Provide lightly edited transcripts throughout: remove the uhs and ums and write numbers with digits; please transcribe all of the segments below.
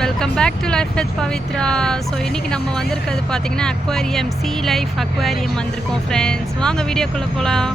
Welcome back to life with Pavithra. So இன்றைக்கி நம்ம வந்திருக்கிறது பார்த்திங்கன்னா அக்வாரியம், சி லைஃப் அக்வாரியம் வந்திருக்கோம் ஃப்ரெண்ட்ஸ். வாங்க வீடியோக்குள்ளே போகலாம்.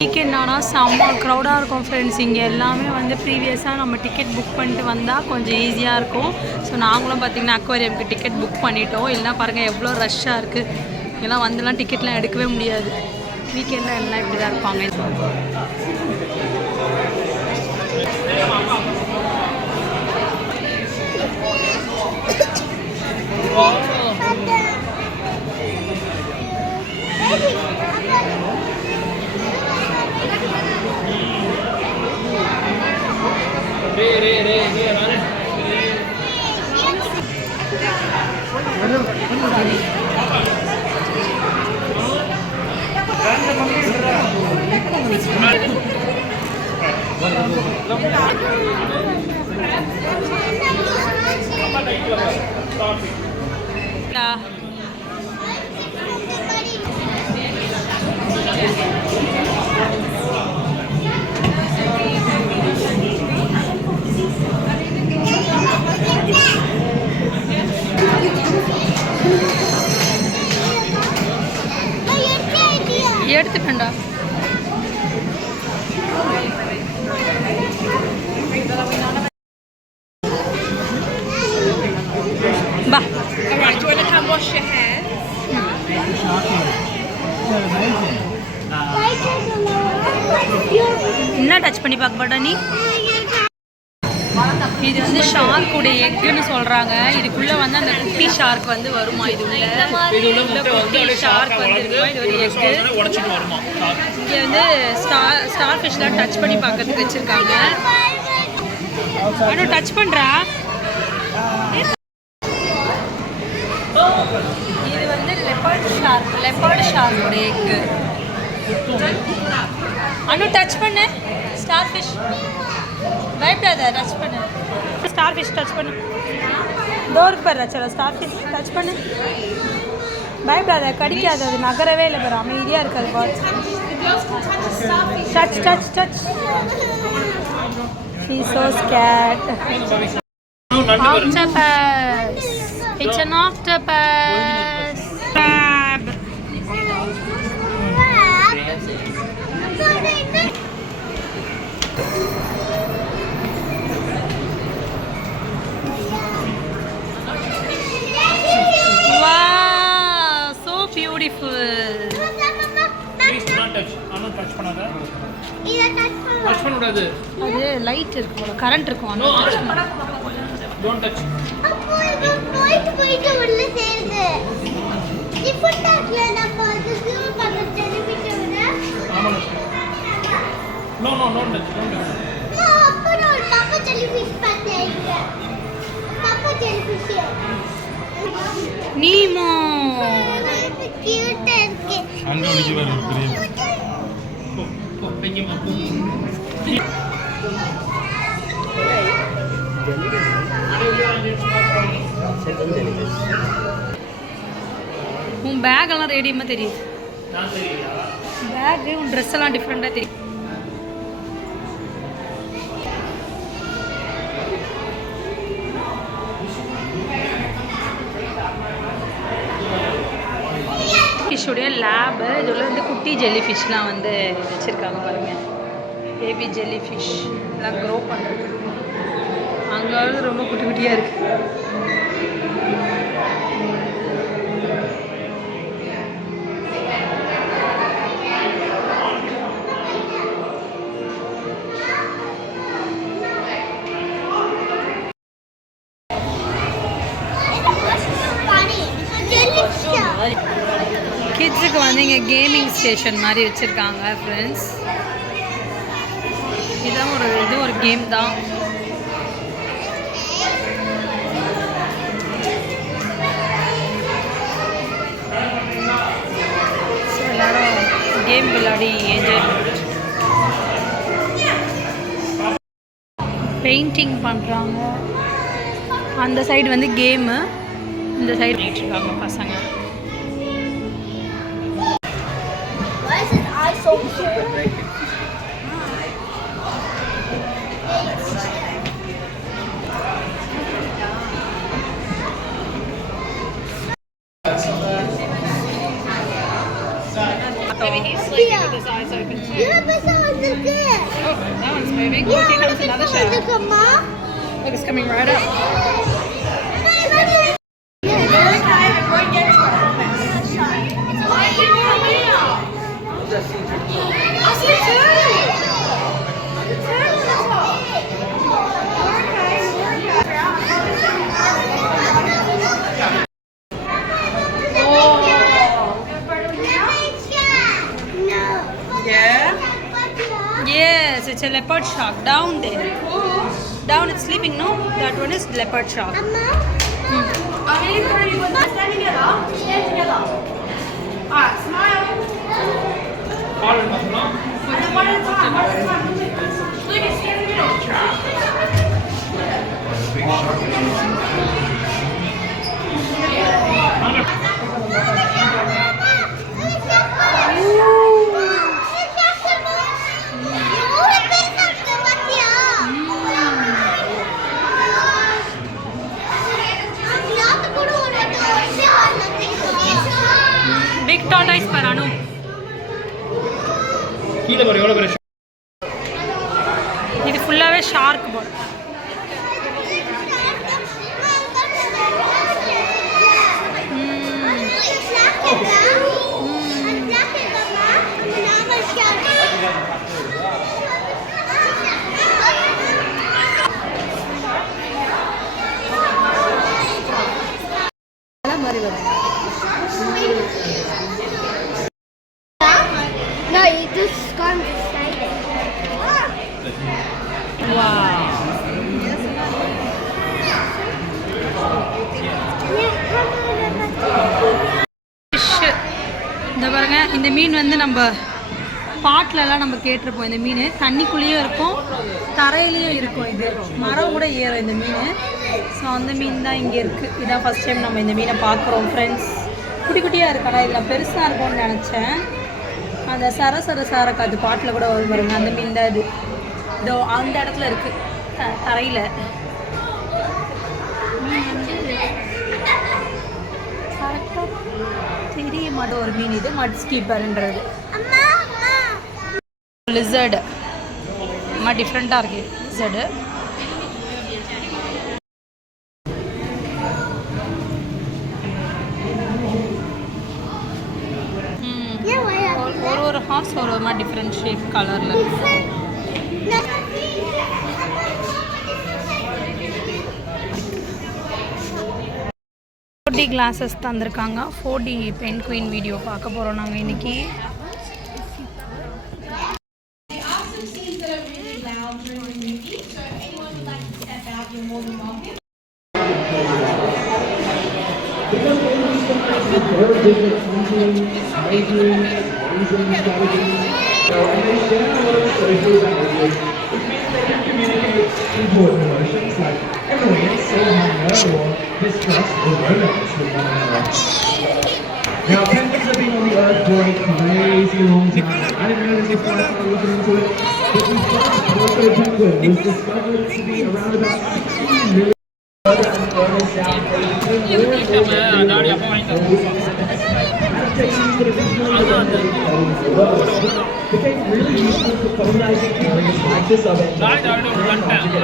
வீக்கெண்ட் ஆனால் செம்ம க்ரௌடாக இருக்கும் ஃப்ரெண்ட்ஸ். இங்கே எல்லாமே வந்து ப்ரீவியஸாக நம்ம டிக்கெட் புக் பண்ணிட்டு வந்தால் கொஞ்சம் ஈஸியாக இருக்கும். ஸோ நாங்களும் பார்த்திங்கன்னா அக்வாரியமுக்கு டிக்கெட் புக் பண்ணிட்டோம். இல்லைனா பாருங்கள் எவ்வளோ ரஷ்ஷாக இருக்குது. இதெல்லாம் வந்துலாம் டிக்கெட்லாம் எடுக்கவே முடியாது. வீக்கெண்டில் எல்லாம் இப்படி தான் இருப்பாங்க. எடுத்துக்கண்டா பா. Alright, do you want to come wash your hair? என்ன டச் பண்ணி பார்க்க மாட்டா நீ? இது வந்து ஷார்க்குடைய எக்குன்னு சொல்கிறாங்க. இதுக்குள்ளே வந்து அந்த குட்டி ஷார்க் வந்து வருமா? இது உள்ள குட்டி ஷார்க் வந்துருக்குமா? இது ஒரு எக்கு. இங்கே வந்து ஸ்டார் ஃபிஷ்லாம் டச் பண்ணி பார்க்கறதுக்கு வச்சுருக்காங்க. ஆனால் டச் பண்ணுறா. இது வந்து லெப்பர்ட் ஷார்க்குடைய எக்கு. அனு டச் பண்ணு. ஸ்டார் ஃபிஷ் பயப்படாத, டச் பண்ணு. ஸ்டார் ஃபிஷ் டச் பண்ணு. டோர் பாரு. சரி, ஸ்டார் ஃபிஷ் டச் பண்ணு. பயப்படாத, கடிக்காது. அது நகரவே இல்லை பாரு, அமைதியாக இருக்காது பாரு. Touch touch touch. She is so scared. Octopus. It's an octopus. Crab. Wow, so beautiful. Please do not touch. Anu touch பண்ணாத. இத டச் பண்ணக்கூடாது. அது லைட் இருக்கு போல, கரண்ட் இருக்கும். No, don't touch. அப்போ இது போயிட்டு உள்ள சேருது. டிஃபரண்டா நம்ம அது ஜூம் பண்ண டெலிவிஷன்ல. ஆமா. No, don't touch. No, அப்போ நான் பாப்பா டெலிவிஷன் பார்த்தேன். பாப்பா டெலிவிஷன். நீமோ கியூட்டா இருக்கு. அங்க ஒளிஞ்சு வர பெரிய. பெஞ்சமா. உன் பேக் எல்லாம் ரெடியமாக தெரியுது. நான் தெரியல. பேக் உன் ட்ரெஸ் எல்லாம் டிஃப்ரெண்டாக தெரியும். ஃபிஷ்ஷுடைய லேபு. இதில் வந்து குட்டி ஜெல்லி ஃபிஷ்லாம் வந்து வச்சுருக்காங்க பாருங்கள். பேபி ஜெல்லி ஃபிஷ் எல்லாம் க்ரோ பண்ணுறது. அங்கே வந்து ரொம்ப குட்டி குட்டியாக இருக்குது. கிட்ஸுக்கு வந்து இங்கே கேமிங் ஸ்டேஷன் மாதிரி வச்சுருக்காங்க ஃப்ரெண்ட்ஸ். இது ஒரு கேம் தான். எல்லாரும் கேம் விளையாடி என்ஜாய் பெயிண்டிங் பண்ணுறாங்க. அந்த சைடு வந்து கேமு, இந்த சைடு பண்ணிட்டுருக்காங்க பசங்க. அப்படியா? with his eyes open too. இவ்வளவு பெருசா வந்திருக்கு. Oh, that one's moving. ஏன் Here அவ்வளவு comes another பெருசா shark. வந்திருக்கம்மா? Look, it's coming right up. Yeah. Yes, it's a leopard shark down there. Down, it's sleeping, no? That one is leopard shark. அம்மா Stand together. Stand together. Alright, smile. All in one, no? One at a time. One at a time. Lucas, stand in the middle. எவ்வளவு பெருசா இருக்கு பாத்தியா? நாத்து கூட ஒரு வாட்டி Big tortoise per Anu. கீழே பாரு எவ்வளோ பெரிய shark. இது ஃபுல்லாகவே ஷார்க் போல். No, you just gone beside it. Fish இந்த பாருங்க, இந்த மீன் வந்து நம்ம பாட்டிலலாம் நம்ம கேட்டிருப்போம். இந்த மீன் தண்ணிக்குள்ளேயும் இருக்கும், தரையிலையும் இருக்கும். இது மரம் கூட ஏறும் இந்த மீன். ஸோ அந்த மீன் தான் இங்கே இருக்குது. இதான் ஃபஸ்ட் டைம் நம்ம இந்த மீனை பார்க்குறோம் ஃப்ரெண்ட்ஸ். குட்டி குட்டியாக இருக்கா, இதில் பெருசாக இருக்கும்னு நினச்சேன். அந்த சரக்கு அது பாட்டில் கூட வரும் பாருங்க, அந்த மீன் தான் இது. இதோ அந்த இடத்துல இருக்குது, தரையில். மீன் வந்து கரெக்டாக தெரிய மாட்டோம் ஒரு மீன். இது மட் ஸ்கீப்பர்ன்றது லிசர்டு. ரொம்ப டிஃப்ரெண்ட்டாக இருக்குது லிசர்டு. ஒரு ஹார்ஸ் ஒரு மாதிரி டிஃப்ரெண்ட் ஷேப் கலரில். 4D கிளாஸஸ் தந்திருக்காங்க. 4D பென்குயின் வீடியோ பார்க்க போகிறோம் நாங்கள் இன்றைக்கி. Important emotions like annoyance or hunger or distrust or romance with one another. Now, penguins have been on the earth for a crazy long time. I didn't know this before I started looking into it, but the first Porto penguin was discovered to be around about 16 million further and further south Asian adaptations that originally originated in the world became really useful for colonizing areas like this of Antarctica.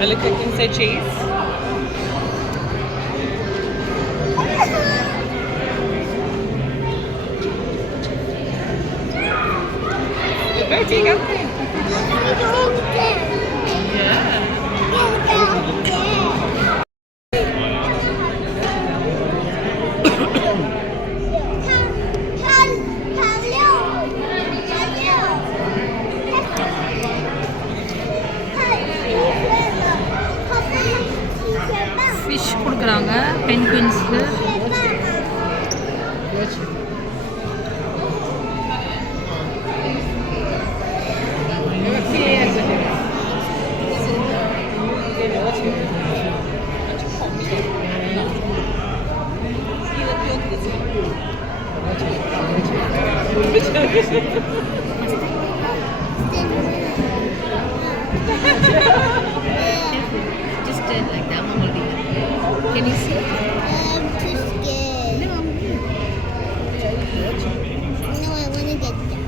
Look, you can say cheese. Very big, aren't they? Fish கொடுக்குறாங்க பென்குயின்ஸு. I'm holding it. Can you see? I'm too scared. No, I'm here. No, I want to get down.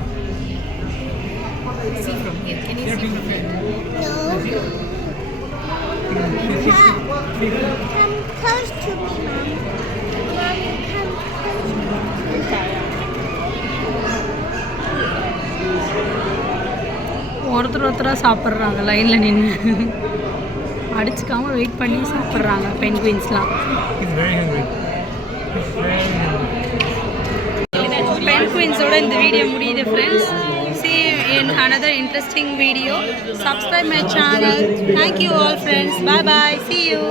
See from here. Can you see from here? No. Come close to me, Mom. Mom, come close to me. ஒருத்தராக சாப்பிட்றாங்க லைனில் நின்று அடிச்சுக்காமல் வெயிட் பண்ணி சாப்பிட்றாங்க பென்குயின்ஸ்லாம். He's very hungry. He's very hungry. பென்குயின்ஸோட இந்த வீடியோ முடியுது friends. See you in another interesting video. Subscribe my channel. Thank you all friends. Bye bye. See you.